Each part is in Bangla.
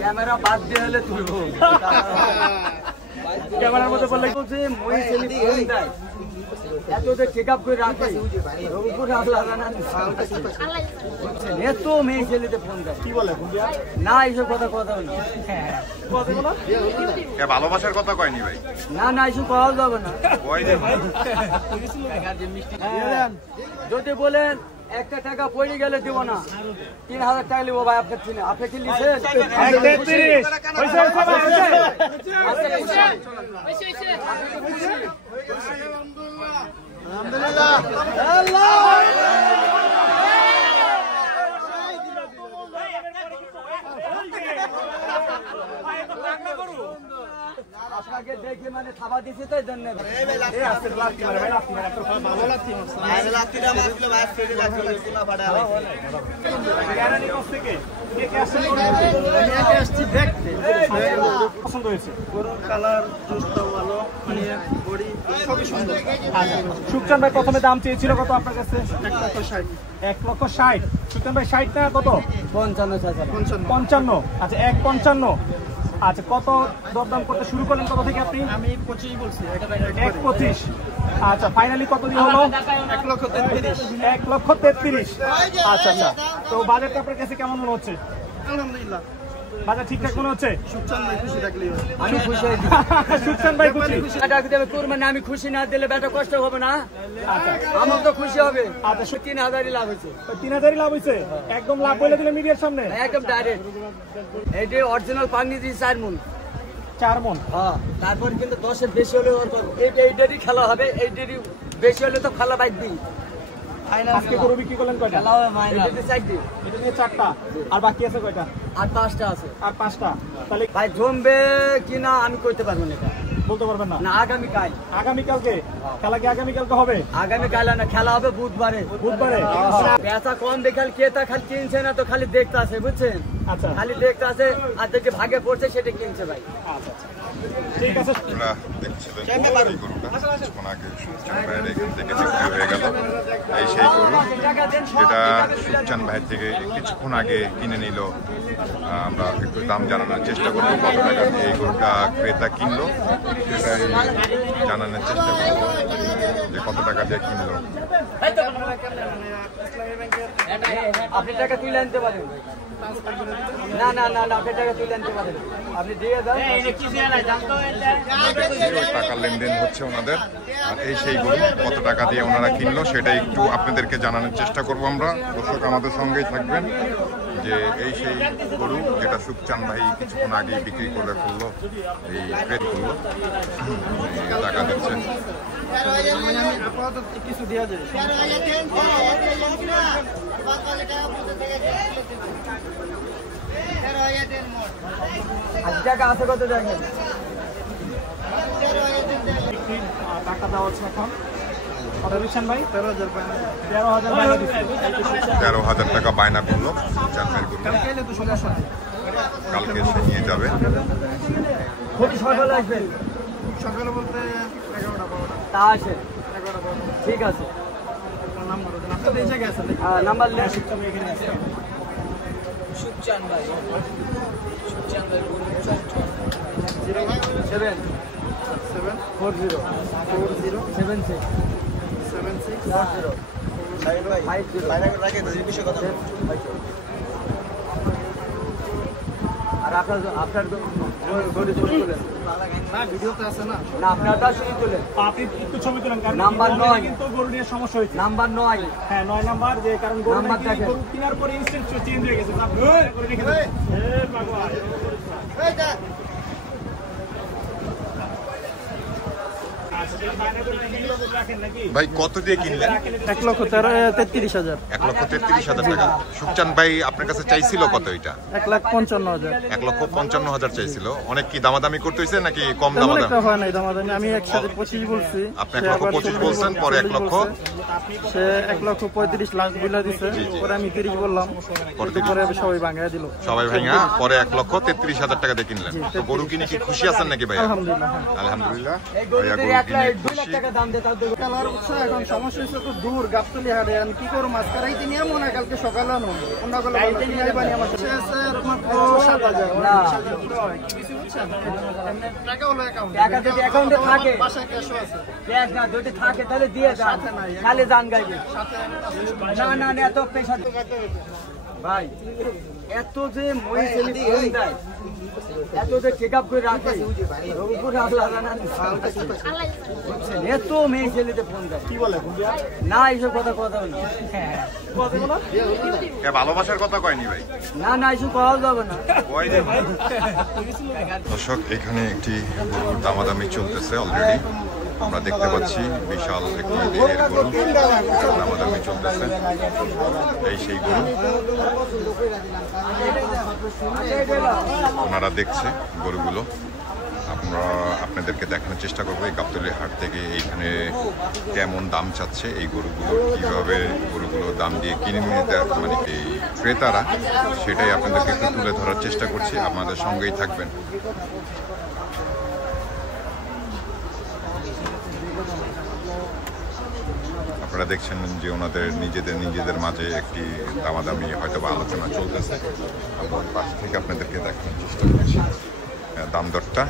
ক্যামেরা বাদ দিয়ে হলে তুলবো ক্যামেরার মধ্যে বললে বলছে মই ছেলে ফোন দেয় এত যে চেক আপ করে রাখে রঘুপুর এত মেয়ে ছেলেতে ফোন দেয় কি বলে না এইসব কথা কথা না ভালোবাসার কথা কয়নি ভাই না না এইসব পাওয়া যাবে না যদি বলেন একটা টাকা পড়ে গেলে দিব না 3000 টাকা নিবো ভাই আপনার চিনে আপনি কি লিখেন আপনাকে দেখে মানে খাবার দিছি তো ধন্যবাদ সুকচান ভাই প্রথমে দাম চেয়েছিল কত আপনার কাছে? 1,60,000। সুকচান ভাই 60 টাকা কত? 55। আচ্ছা 1,55। আচ্ছা কত দরদাম করতে শুরু করলেন কত থেকে আপনি? আমি 25 বলছি 1,25। আচ্ছা ফাইনালি কত দিয়ে হলো? 1,33,000। 1,33,000। আচ্ছা আচ্ছা তো বাজেটটা আপনার কাছে কেমন মনে হচ্ছে? আলহামদুলিল্লাহ বাজার ঠিকঠাক মনে হচ্ছে? সুকচান ভাই খুশি থাকলেই আমি খুশি হই সুকচান ভাই খুশি ডাক দেবে কুরবানি আমি খুশি না দিলে বেটা কষ্ট হবে না আমার তো খুশি হবে আচ্ছা 3,000 লাভ হয়েছে 3,000 লাভ হয়েছে একদম লাভ বলে দিলে মিডিয়ার সামনে একদম ডাইরেক্ট এই যে অরিজিনাল পানি দিয়েছে 4 মণ 4 মণ হ্যাঁ তারপর কিন্তু 10 এর বেশি হলে ওর এইটারই খেলা হবে এইটারই বেশি হলে তো খেলা বাইক দিই আজকে গরু বিক্রি করলেন কয়টা? খেলা হবে মাইনা এটা নিয়ে 4টা আর বাকি আছে কয়টা? আর 5টা আছে আর 5টা তাহলে ভাই জমবে কিনা আমি কইতে পারবো না এটা বলতে পারবেন না না আগামীকালকে খেলা কি আগামীকালকে হবে? আগামীকাল না খেলা হবে বুধবারে বেচা কম দেখাল কেতা খালি কিনছে না তো খালি দেখতে আছে বুঝছেন আচ্ছা খালি দেখতে আছে আর যে ভাগে পড়ছে সেটা কিনছে ভাই আচ্ছা ঠিক আছে আপনারা দেখছিলেন এই গরুটা কিছুক্ষণ আগে সুকচান ভাইয়ের এখান থেকে বিক্রি হয়ে গেল এই সেই গরু যেটা সুকচান ভাইয়ের থেকে কিছুক্ষণ আগে কিনে নিল আমরা একটু দাম জানানোর চেষ্টা করবো কত টাকা দিয়ে এই গরুটা ক্রেতা কিনলো সেটাই জানানোর চেষ্টা করবো যে কত টাকা দিয়ে কিনলো আপনি টাকা তুলে আনতে পারেন না না না আপনি টাকা তুলে আনতে পারেন আপনি দিয়ে দেন টাকা লেনদেন হচ্ছে ওনাদের আর এই সেই গরু কত টাকা দিয়ে ওনারা কিনলো সেটাই একটু আপনাদেরকে জানানোর চেষ্টা করবো আমরা দর্শক আমাদের সঙ্গেই থাকবেন যে এই সেই গরু যেটা সুকচান ভাই কিছুক্ষণ আগে বিক্রি করে ফেললো এই ক্রেত করলো টাকা দিচ্ছে কিছু দেওয়া যাবে টাকা আছে কত দেখেন টাকা দেওয়া হচ্ছে এখন ভাই 13,000 টাকা বায়না করলো সুকচান ভাইয়ের গরু কালকে এসে নিয়ে যাবে খুব সকালে আসবেন সকালে বলতে 11টা তা আছে ঠিক আছে নাম্বার সুকচান ভাই 74076 আর আপনার গরু ছবি তোলেন না ভিডিওতে আছে না না আপনারটা ছবি তোলেন আপনি একটু ছবি তোলেন কারণ নাম্বার 9 কিন্তু গরু নিয়ে সমস্যা হয়েছে নাম্বার 9 হ্যাঁ 9 নাম্বার যে কারণ গরু কেনার পরে ইনস্ট্যান্ট চেঞ্জ হয়ে গেছে আপনি করে রেখে দেন ভগবান ভাই কত দিয়ে কিনলেন? 1,33,000 1,33,000 টাকা। সুকচান ভাই আপনার কাছে চাইছিল কত? এটা 1,55,000 1,55,000 চাইছিল। অনেক কি দামাদামি করতে হইছে নাকি কম দামাদামি? হয় নাই দামাদামি, আমি 1,25,000 বলছি, আপনি 1,25,000 বলছেন, পরে 1 লক্ষ সে 1,35,000 লাখ বলে দিছে, পরে আমি 30 বললাম, পরে সবাই ভাঙায় দিল, সবাই ভাঙা, পরে 1,33,000 টাকা দিয়ে কিনলেন। তো গরু কিনে কি খুশি আছেন নাকি ভাই? আলহামদুলিল্লাহ। আলহামদুলিল্লাহ ভাইয়া গরু কিনে ভাই অনেক 2 লাখ খুশি। টাকা দাম দিয়ে তাও দেবো। কালার উৎস এখন সমস্যা হচ্ছে তো দূর গাবতলি হাটে আমি কি করবো মাঝখানে রাইতে নিয়ে মনে কালকে সকালে আনো কোনটা করলে ভালো কিনে আইবানি আমার সাথে স্যার মাত্র 7,000 না। কিছু বুঝছেন টাকা হলো অ্যাকাউন্ট টাকা যদি অ্যাকাউন্টে থাকে বাসায় ক্যাশও আছে ক্যাশ না যদি থাকে তাহলে দিয়ে যান সাথে নাই। খালি জান গাইবে সাথে না না না এত পয়সা ভাই এত যে মহিষেলি ফোন দেয় এত যে চেক আপ করে রাখে রংপুরে আল্লাহ জানা বুঝছেন এত মেয়ে ছেলেতে ফোন দেয় কি বলে না এইসব কথা কথা না ভালোবাসার কথা কয়নি ভাই। না না এইসব কথা যাবে না দর্শক এখানে একটি গরুর দামাদামি চলতেছে অলরেডি আমরা দেখতে পাচ্ছি বিশাল একটি দেহের গরু দামাদামি চলতেছে এই সেই গরু ওনারা দেখছে গরুগুলো আমরা আপনাদেরকে দেখানোর চেষ্টা করবো এই গাবতলী হাট থেকে এইখানে কেমন দাম চাচ্ছে এই গরুগুলো কীভাবে গরুগুলো দাম দিয়ে কিনে নিয়ে মানে এই ক্রেতারা সেটাই আপনাদেরকে একটু তুলে ধরার চেষ্টা করছি আপনাদের সঙ্গেই থাকবেন। আপনারা দেখছেন যে ওনাদের নিজেদের মাঝে একটি দামাদামি হয়তো বা আলোচনা চলতেছে এবং পাশ থেকে আপনাদেরকে দেখানোর চেষ্টা করছি দাম দরটা।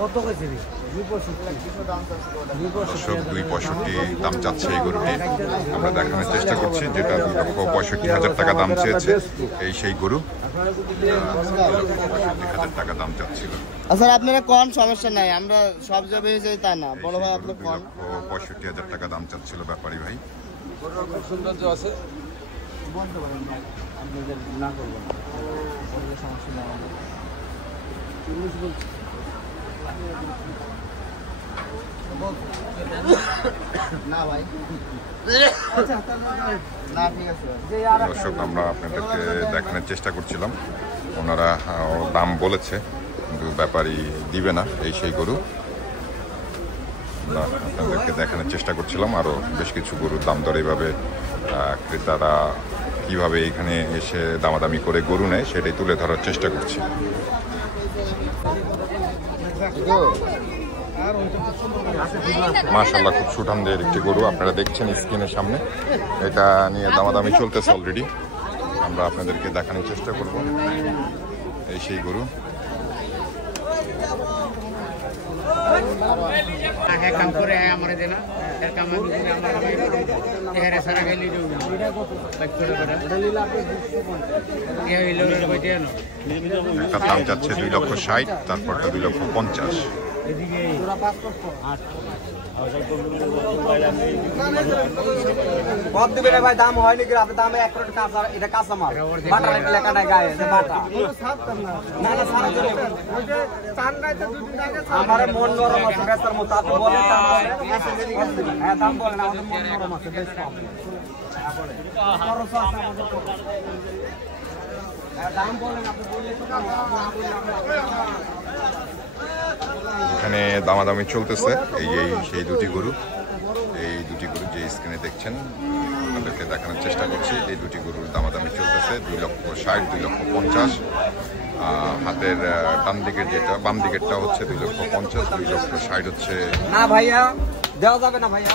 কত কেজি দর্শক 265 দাম চাচ্ছে এই গরুটি আমরা দেখানোর চেষ্টা করছি যেটা 2,65,000 টাকা দাম চেয়েছে এই সেই গরু 2,65,000 টাকা দাম চাচ্ছিল। আচ্ছা আপনারা কোন সমস্যা নাই আমরা সব জায়গায় যাই তা না বড় ভাই আপনি কোন 2,65,000 টাকা দাম চাচ্ছিল ব্যাপারী ভাই। সৌন্দর্য আছে বলতে পারেন ভাই আপনাদের না করবো না সমস্যা নেই না ভাই না ঠিক আছে দর্শক আমরা আপনাদেরকে দেখানোর চেষ্টা করছিলাম ওনারা দাম বলেছে কিন্তু ব্যাপারী দিবে না এই সেই গরু আমরা আপনাদেরকে দেখানোর চেষ্টা করছিলাম আরও বেশ কিছু গরুর দাম দর এইভাবে ক্রেতারা কীভাবে এখানে এসে দামাদামি করে গরু নেয় সেটাই তুলে ধরার চেষ্টা করছি। মাশাআল্লাহ খুব সুঠামদের একটি গরু আপনারা দেখছেন স্ক্রিনের সামনে এটা নিয়ে দামাদামি চলতেছে অলরেডি আমরা আপনাদেরকে দেখানোর চেষ্টা করব এই সেই গরু। काम करे है हमारे देना यार काम हम दिन हमारा ये है सारा गली जो बच्चों को ये लोग को दे ना একটা দাম যাচ্ছে 2,60,000 তারপরটা 2,50,000 কম দিবেন ভাই দাম হয়নি কি আপনি দামে 1 কোটি কাঁচা এটা কাঁচা মাল বাটা লেখা নাই গায়ে যে বাটা না না সারা দিন ওই যে চান রাইতে দুদিন আগে আমার মন নরম আছে বেচার মতো আপনি বলেন দাম বলেন হ্যাঁ দাম বলেন আমাদের মন নরম আছে বেশ কম হ্যাঁ বলেন খরচ আছে আমাদের হ্যাঁ দাম বলেন আপনি বললে তো কাম না বললে এখানে দামাদামি চলতেছে এই সেই দুটি গরু যে স্ক্রিনে দেখছেন আপনাদেরকে দেখানোর চেষ্টা করছি এই দুটি গরুর দামাদামি চলতেছে 2,60,000 2,50,000 হাতের ডান দিকের যেটা বাম দিকেরটা হচ্ছে 2,50,000 2,60,000 হচ্ছে না ভাইয়া দেওয়া যাবে না ভাইয়া